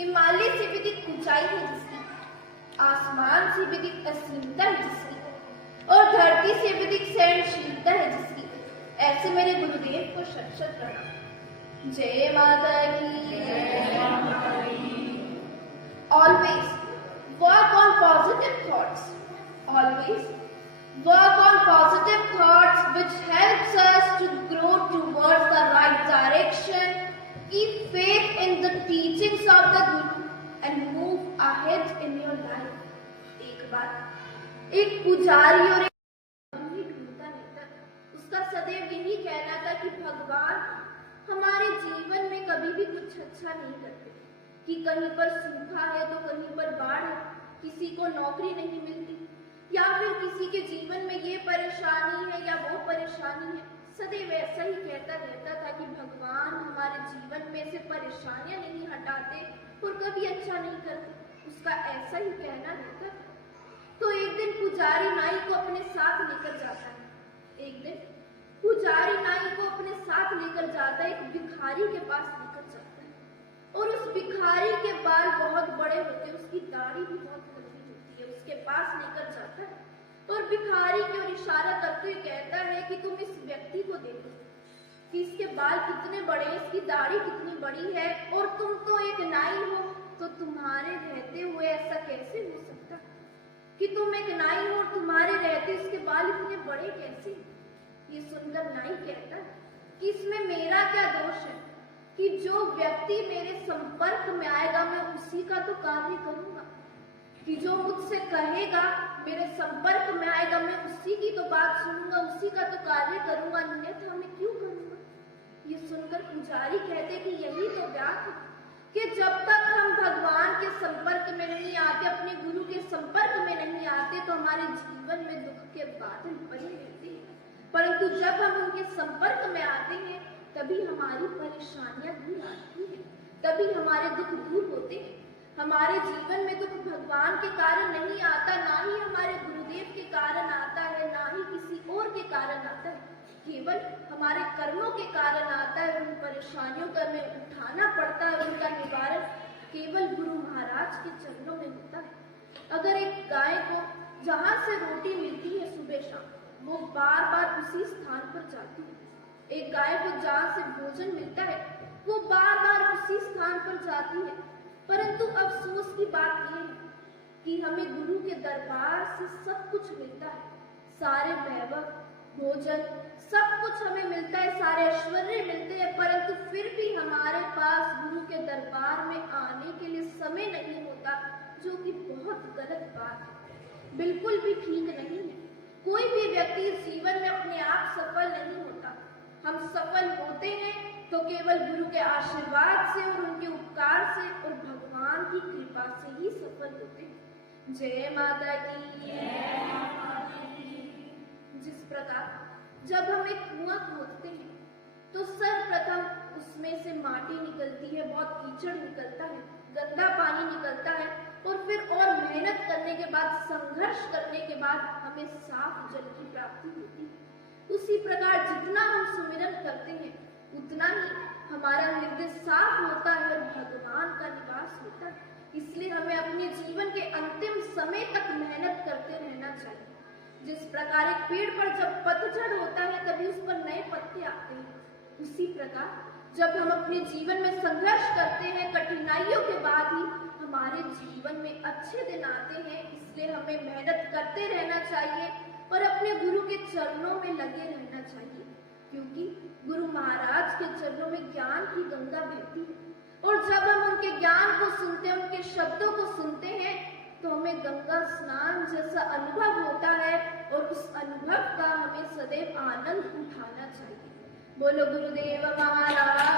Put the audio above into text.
हिमालय से भी अधिक ऊंचाई है जिसकी, आसमान से भी अधिक असीमता है जिसकी, और धरती से भी अधिक सहनशीलता है जिसकी, ऐसे मेरे गुरुदेव को शत शत प्रणाम। जय माता की। Always work on positive thoughts. Always work on positive thoughts which helps us to grow towards the right direction. Keep faith in the teachings of the Guru and move ahead in your life. एक बार एक पुजारी और एक ढूंढता रहता, उसका सदैव यही कहना था कि भगवान हमारे जीवन में कभी भी कुछ अच्छा नहीं करते, कि कहीं पर सूखा है तो कहीं पर बाढ़ है, किसी को नौकरी नहीं मिलती, या फिर किसी के जीवन में ये परेशानी है या वो परेशानी है। सदैव ऐसा ही कहता रहता था कि भगवान हमारे जीवन में से परेशानियां नहीं हटाते और कभी अच्छा नहीं करते, उसका ऐसा ही कहना रहता था। तो एक दिन पुजारी नाई को अपने साथ लेकर जाता है। एक दिन पुजारी नाई को अपने साथ लेकर जाता है, एक भिखारी के पास लेकर जाता है, और उस भिखारी के बाल बहुत बड़े होते हैं, उसकी दाढ़ी भी बहुत लंबी होती है। उसके पास लेकर जाता है और भिखारी की ओर इशारा करते हुए कहता है कि तुम इस व्यक्ति को देखो कि इसके बाल कितने बड़े, इसकी दाढ़ी कितनी बड़ी है, और तुम तो एक नाई हो, तो तुम्हारे रहते हुए ऐसा कैसे हो सकता कि तुम एक नाई हो और तुम्हारे रहते इसके बाल इतने बड़े कैसे? ये सुनकर नाई कहता है कि इसमें मेरा क्या दोष है कि जो व्यक्ति मेरे संपर्क में आएगा मैं उसी का तो कार्य करूंगा, कि जो मुझसे कहेगा मेरे संपर्क में आएगा मैं उसी की तो बात सुनूंगा, उसी का तो कार्य करूंगा, अन्यथा मैं क्यों करूंगा? ये सुनकर पुजारी कहते कि यही तो बात है कि जब तक हम भगवान के संपर्क में नहीं आते, अपने गुरु के संपर्क में नहीं आते, तो हमारे जीवन में दुख के बादल बने रहते हैं, परंतु जब हम उनके संपर्क में आते हैं तभी हमारी परेशानियां दूर आती हैं, तभी हमारे दुख दूर होते हैं। हमारे जीवन में दुख भगवान के कारण नहीं आता, ना ही हमारे गुरुदेव के कारण आता है, ना ही किसी और के कारण आता है, केवल हमारे कर्मों के कारण आता है। उन परेशानियों का हमें उठाना पड़ता है, उनका निवारण केवल गुरु महाराज के चरणों में होता है। अगर एक गाय को जहाँ से रोटी मिलती है सुबह शाम, वो बार बार उसी स्थान पर जाती है। एक गाय को जहाँ से भोजन मिलता है वो बार बार उसी स्थान पर जाती है, परंतु अफसोस की बात यह है कि हमें गुरु के दरबार से सब कुछ मिलता है, सारे वैभव, भोजन, सब कुछ हमें मिलता है, सारे ऐश्वर्य मिलते हैं, परंतु फिर भी हमारे पास गुरु के दरबार में आने के लिए समय नहीं होता, जो कि बहुत गलत बात है, बिल्कुल भी ठीक नहीं है। कोई भी व्यक्ति इस जीवन में अपने आप सफल नहीं होता। हम सफल होते हैं तो केवल गुरु के आशीर्वाद से और उनके उपकार से और भगवान की कृपा से ही सफल होते हैं। जय माता की। जिस प्रकार जब हम एक कुआं खोदते हैं तो सर्वप्रथम उसमें से माटी निकलती है, बहुत कीचड़ निकलता है, गंदा पानी निकलता है, और फिर और मेहनत करने के बाद, संघर्ष करने के बाद हमें साफ जल की प्राप्ति होती है। उसी प्रकार जितना हम सुमिरन करते हैं उतना ही हमारा हृदय साफ होता है और भगवान का निवास होता है। इसलिए हमें अपने जीवन के अंतिम समय तक मेहनत करते रहना चाहिए। जिस प्रकार एक पेड़ पर जब पतझड़ होता है तभी उस पर नए पत्ते आते हैं, उसी प्रकार जब हम अपने जीवन में संघर्ष करते हैं, कठिनाइयों के बाद ही हमारे जीवन में अच्छे दिन आते हैं। इसलिए हमें मेहनत करते रहना चाहिए और अपने गुरु के चरणों में लगे रहना चाहिए, क्योंकि गुरु महाराज के चरणों में ज्ञान की गंगा बहती है, और जब हम उनके ज्ञान को सुनते हैं, उनके शब्दों को सुनते हैं, तो हमें गंगा स्नान जैसा अनुभव होता है, और उस अनुभव का हमें सदैव आनंद उठाना चाहिए। बोलो गुरुदेव महाराज।